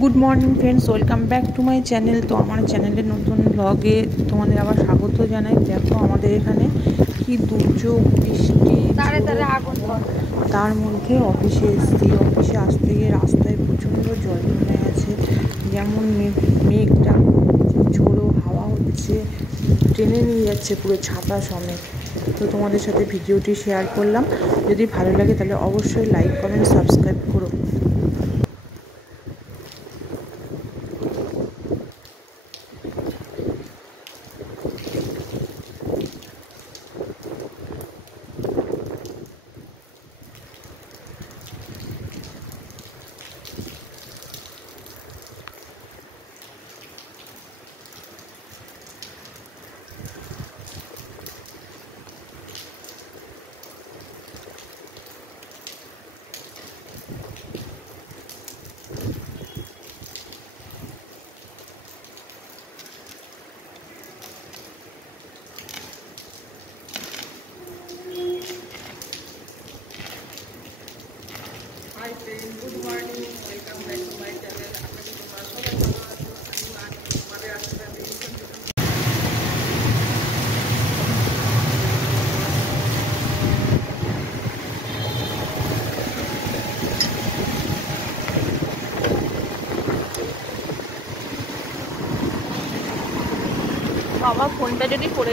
Good morning friends, welcome back to my channel. তো আমার চ্যানেলের নতুন ব্লগে তোমাদের আবার স্বাগত জানাই। দেখো আমাদের এখানে কি দুর্যোগ, বৃষ্টি, ঝোড়ো হাওয়া, তার মধ্যে অফিসে এসেছি। অফিসে আসতে গিয়ে রাস্তায় প্রচণ্ড জল জমে গেছে। যেমন মেঘটা, ঝোড়ো হাওয়া হচ্ছে, টেনে নিয়ে যাচ্ছে পুরো ছাতা সমেত। তো তোমাদের সাথে ভিডিওটি শেয়ার করলাম। যদি ভালো লাগে তাহলে অবশ্যই লাইক, কমেন্ট, সাবস্ক্রাইব করো। Hi friend, good morning, welcome back to my channel. আপনাদের তোমরা সবাই ভালো আছো। আমাদের আসলে আমি আমার ফোনটা যদি পড়ে